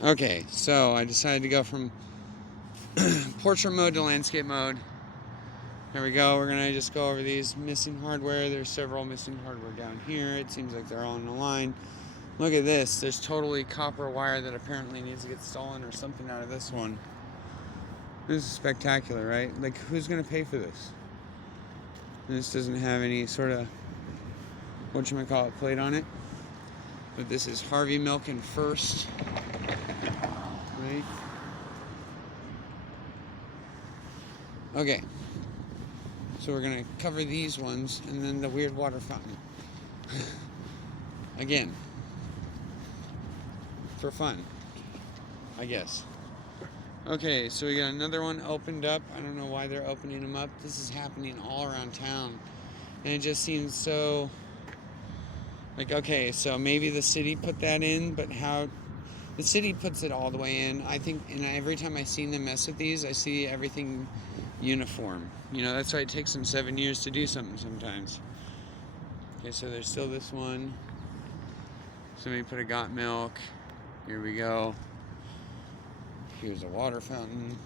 Okay, so I decided to go from portrait mode to landscape mode. Here we go. We're gonna just go over these missing hardware. There's several missing hardware down here. It seems like they're all in a line. Look at this. There's totally copper wire that apparently needs to get stolen or something out of this one. This is spectacular, right? Like, who's gonna pay for this? And this doesn't have any sort of whatchamacallit plate on it. But this is Harvey Milk and First, right? Okay. So we're gonna cover these ones and then the weird water fountain. Again. For fun, I guess. Okay, so we got another one opened up. I don't know why they're opening them up. This is happening all around town. And it just seems so like, okay, so maybe the city put that in, but how the city puts it all the way in. I think, and every time I see them mess with these, I see everything uniform. You know, that's why it takes them 7 years to do something sometimes. Okay, so there's still this one. Somebody put a got milk. Here we go. Here's a water fountain.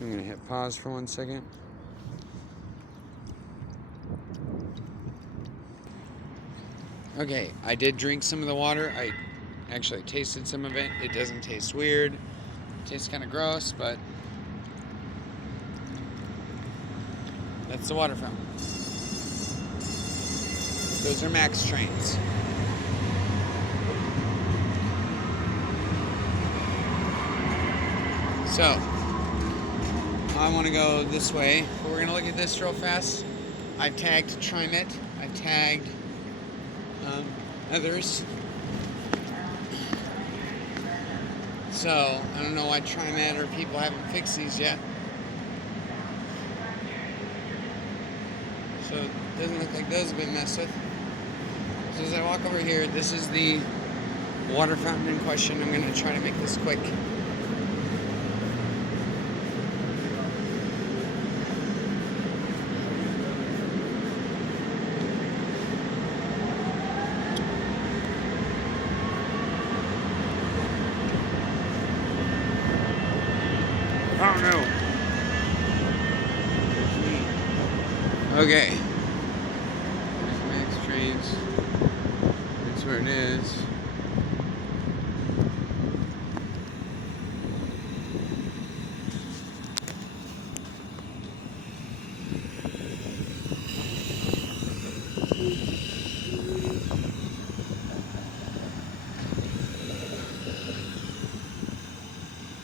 I'm gonna hit pause for 1 second. Okay, I did drink some of the water. I actually tasted some of it. It doesn't taste weird. It tastes kind of gross, but that's the water fountain. Those are Max trains. So, I want to go this way, but we're going to look at this real fast. I've tagged TriMet. I've tagged others. So, I don't know why TriMet or people haven't fixed these yet. So, it doesn't look like those have been messed with. So as I walk over here, this is the water fountain in question. I'm going to try to make this quick. Oh no. Okay. There's Max Trains. That's where it is.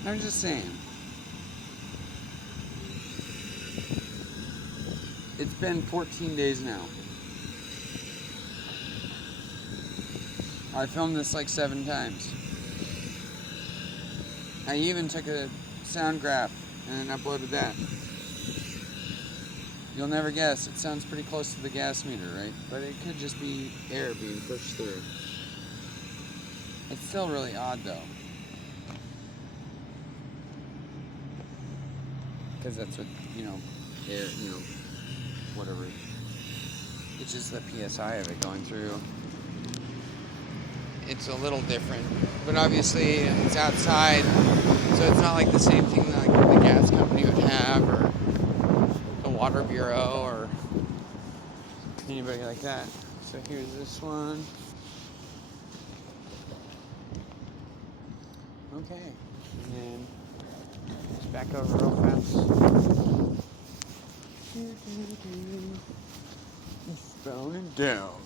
I'm just saying. It's been 14 days now. I filmed this like 7 times. I even took a sound graph and uploaded that. You'll never guess. It sounds pretty close to the gas meter, right? But it could just be air being pushed through. It's still really odd though. Because that's what, air, whatever. It's just the PSI of it going through. It's a little different, but obviously it's outside, so it's not like the same thing that like the gas company would have, or the water bureau, or anybody like that. So here's this one. Okay, and then just back over real fast. Down and down.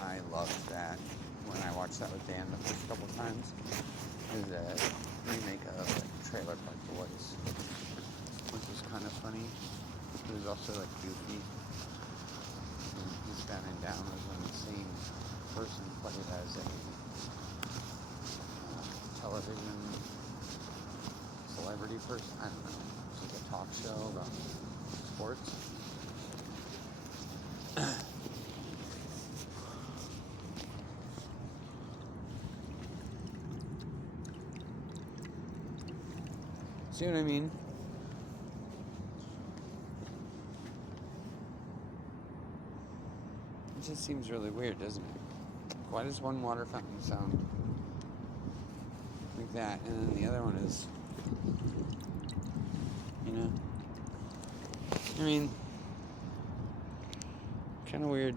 I loved that when I watched that with Dan the first couple times. It was a remake of Trailer Park Boys, which was kind of funny. It was also like goofy. And Eastbound and Down was when the same person played as a television celebrity person. I don't know. It was like a talk show about sports. See what I mean? just seems really weird, doesn't it? Why does one water fountain sound like that, and then the other one is, you know? I mean, kind of weird.